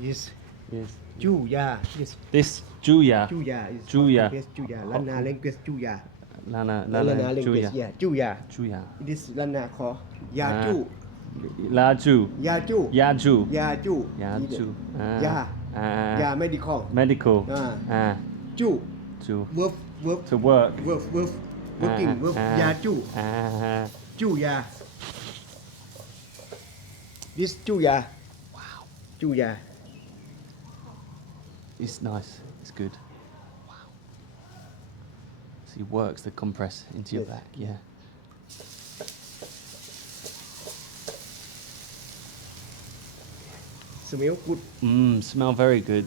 Yes. Yes. Juya. Yes. This Juya. Juya is Juya. Portuguese Juya. Lana language Juya. Lana language Juya. yeah. Juya. Juya. It is Lana called Yaju. Laju. Yaju. Yaju. Yaju. Yaju. Ya. Ya medical. Medical. Ju. To Verb. to work. Verb. Working. Verb. Yaju. Juya. This Juya. Wow. Juya. It's nice. It's good. Wow. So he works the compress into your back. Yeah. Smell good. Smell very good.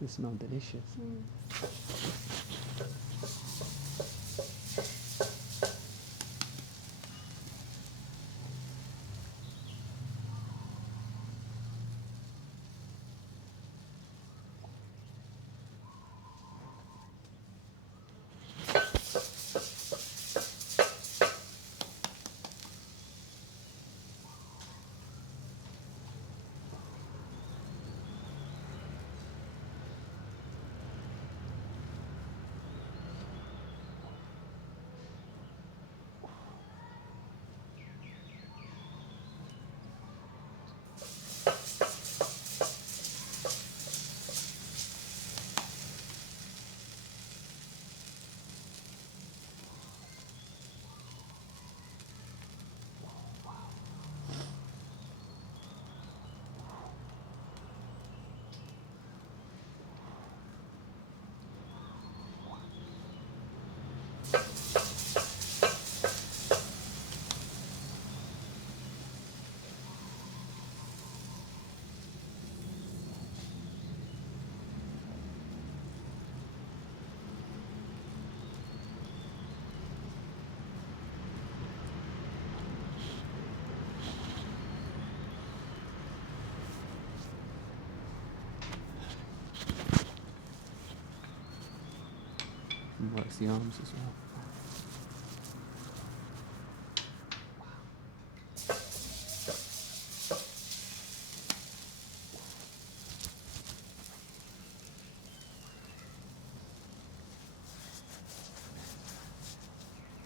They smell delicious. And works the arms as well.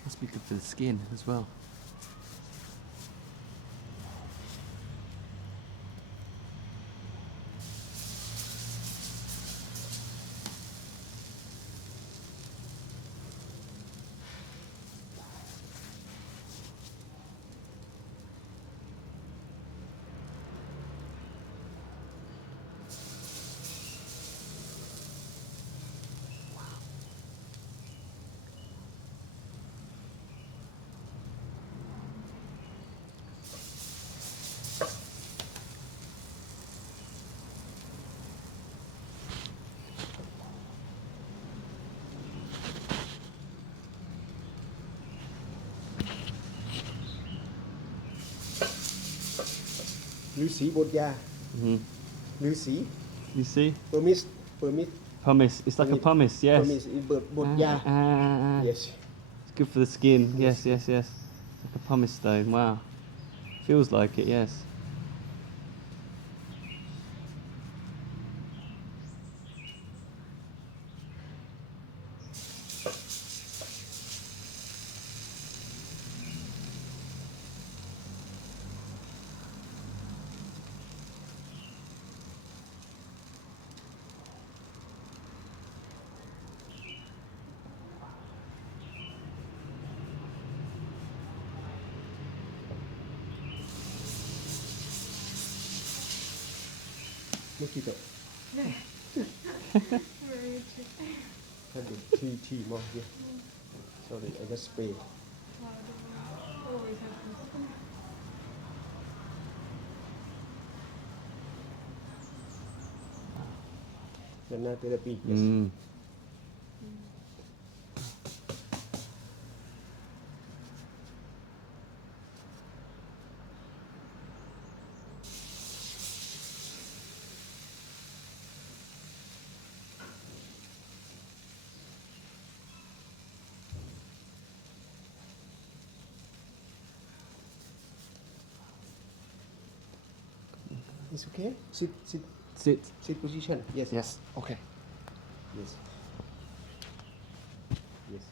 Must be good for the skin as well.ฤาษีบทยาฤาษี You see? Permis. Pumice. It's like a pumice, yes. Permis is บทยา Yes. It's good for the skin. Yes. It's like a pumice stone. Wow. Feels like it, yes. Mosquito. Tea more here. Sorry, I just spray. Lana therapy. Yes. It's okay. Sit, sit, Sit. sit position. Yes. Yes. Okay. Yes. Yes.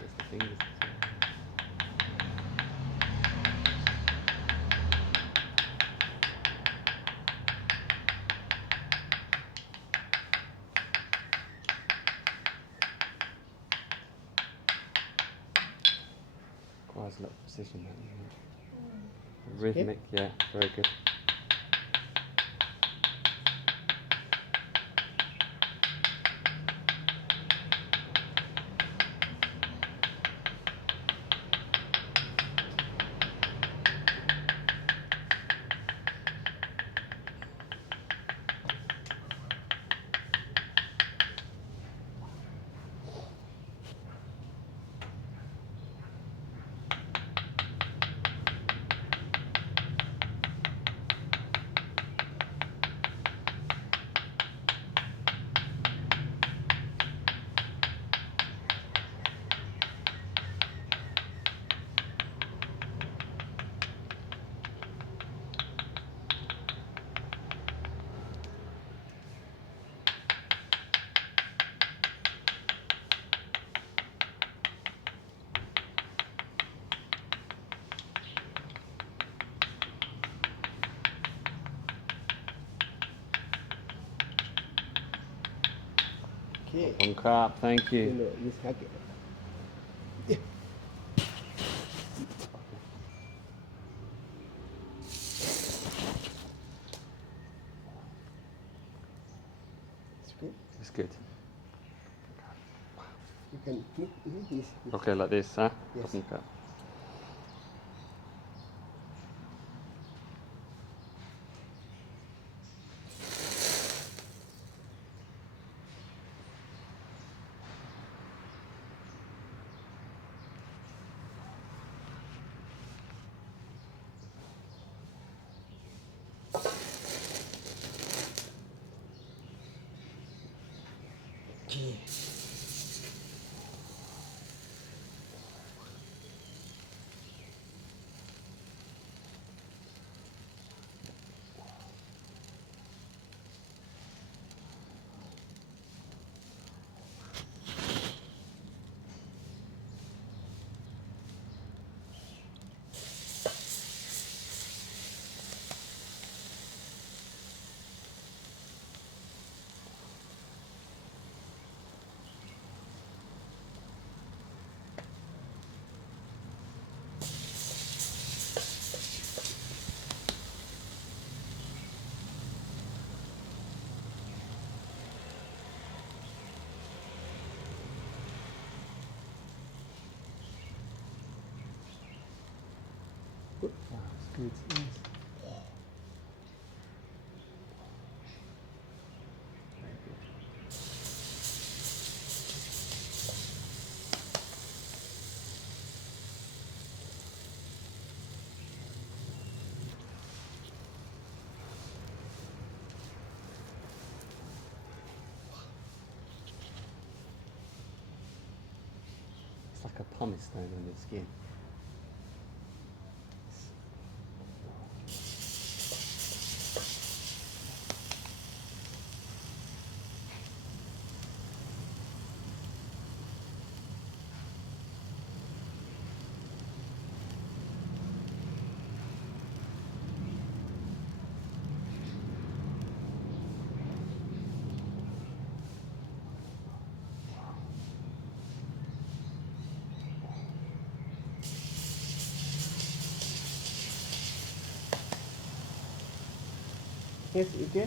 That's the thing. Requires a lot of precision. Rhythmic, yeah, very good. Okay. ขอบคุณครับ Thank you. You know, you hug it. Yeah. It's good. It's good. You can move this. Okay, like this, huh? Yes. ขอบคุณครับ Okay. Wow, it's good. Yes. Very good. a pumice stone on your skin. Yes, okay.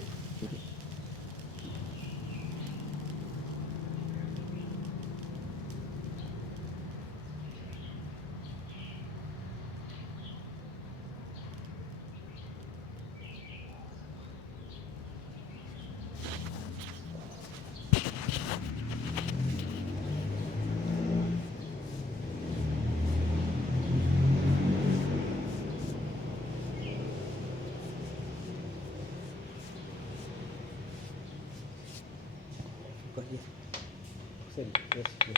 Got here. Same. Yes. Yes.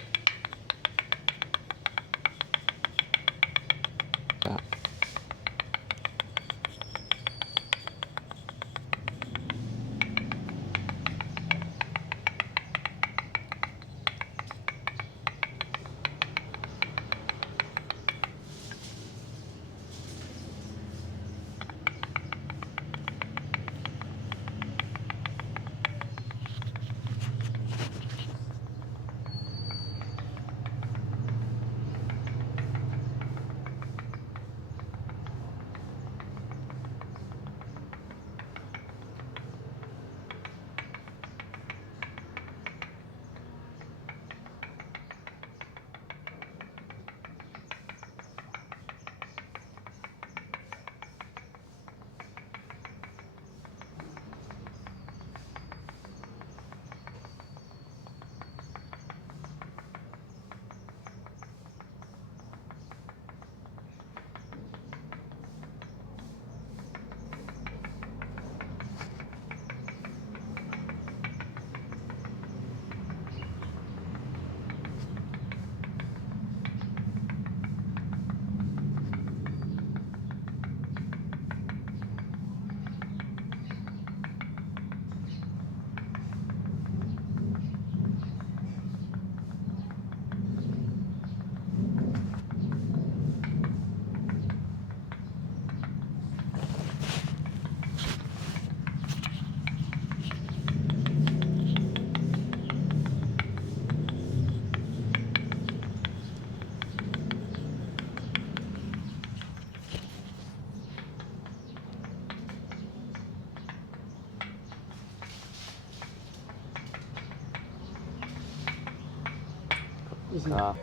That. Ah.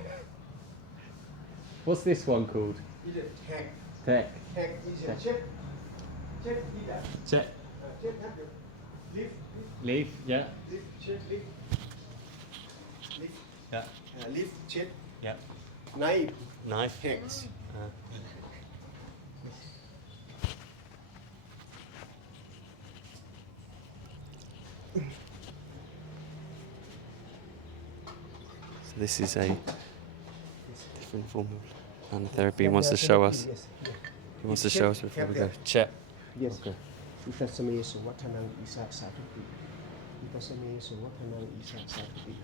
What's this one called? Is it tag? Tech. Tag is a chip. Chip is that. Check. Chip have the leaf. Leaf, yeah. Leaf. Chip leaf. Leaf. Yeah. Leaf. Chip. Yeah. Knife. Knife. Hex. So this is a different form of hand therapy. He wants to show us. Yes. He wants to show us before we go. Check. Yes. Okay. อิตัสเมสุวัฒนังอิสะสาธุติอิตัสเมสุวัฒนังอิสะสาธุติ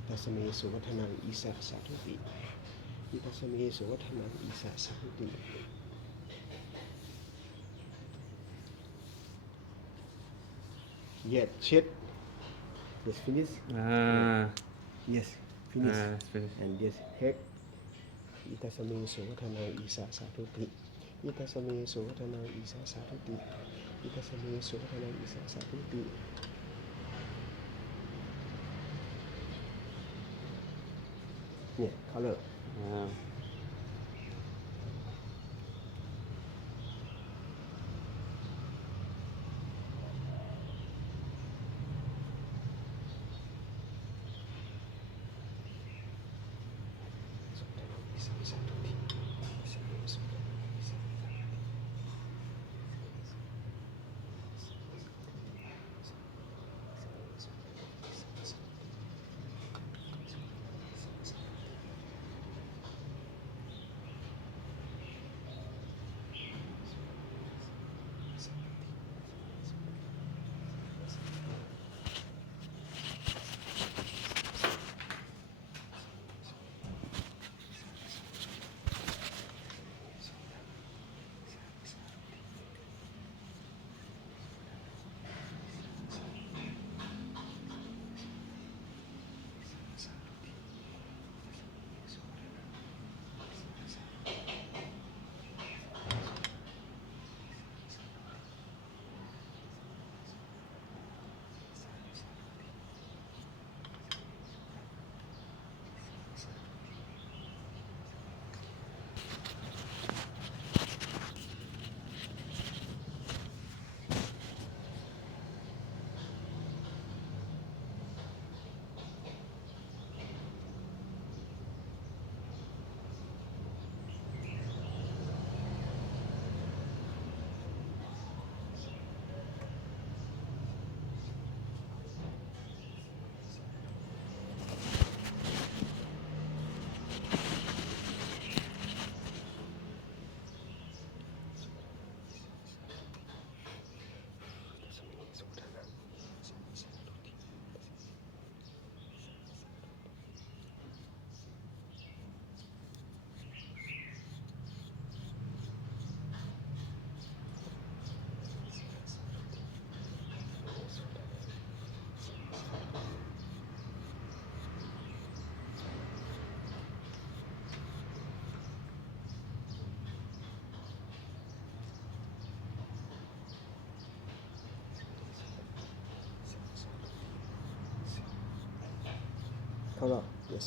อิตัสเมสุวัฒนังอิสะสาธุติอิตัสเมสุวัฒนังอิสะสาธุติ Yes, shit. Yes, finish. Ah. Yes, finish. It's finished. And yes, heck. อิตัสเมสุวัฒนังอิสะสาธุติอิตัสเมสุวัฒนังอิสะสาธุติอิตัสเมสุวัฒนังอิสะสาธุติ Yeah, color. Wow. Come on. Yes.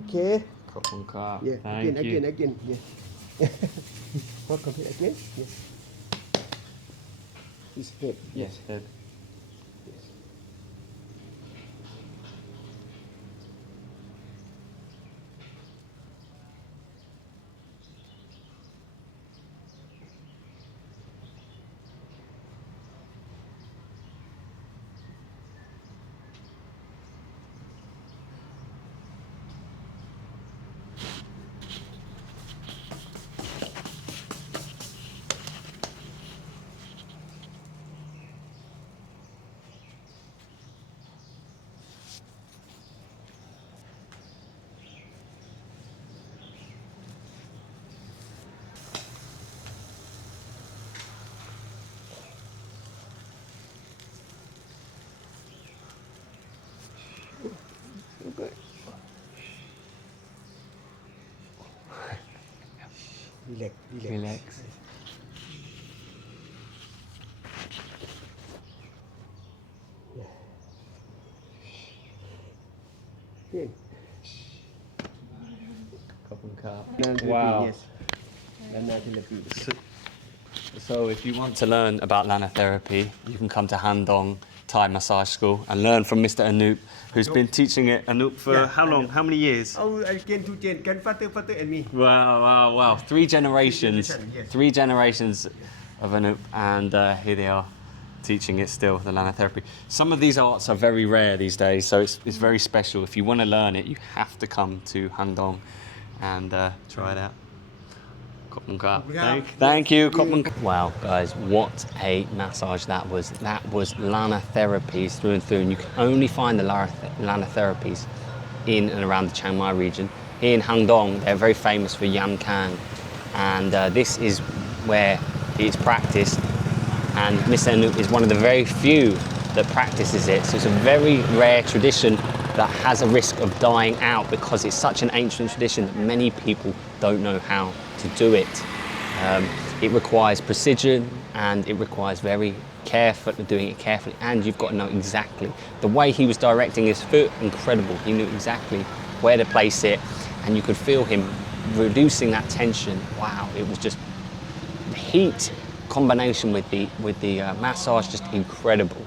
Okay. ขอบคุณครับ Yeah. Thank Again, you. again, again. Yeah. What complete again? Yes. His head. Yes, head. Yes. Okay. Relax, relax. Relax. Again. ขอบคุณครับ Nana Wow. Yes. Nana therapy. So if you want to learn about Lana therapy, you can come to Handong Thai Massage School and learn from Mr. Anup, who's been teaching it Anup for Yeah, how long? How many years? Oh, again to change. Can faster and me. Wow. 3 generations. generations, yes. 3 generations of Anup, and here they are teaching it still, the Lana therapy. Some of these arts are very rare these days, so it's very special. If you want to learn it, you have to come to Handong and try it out. ขอบคุณครับ Thank you. ขอบคุณ Wow, guys, what a massage that was. That was Lana therapies through and through. And you can only find the Lana therapies in and around the Chiang Mai region. Here in Handong, they're very famous for Yam Kang. And this is where it's practiced. And Mr. Anup is one of the very few that practices it. So it's a very rare tradition that has a risk of dying out because it's such an ancient tradition that many people don't know how to do it. It requires precision and it requires very careful, doing it carefully, and you've got to know exactly. The way he was directing his foot, incredible. He knew exactly where to place it and you could feel him reducing that tension. Wow, it was just heat combination with the massage, just incredible.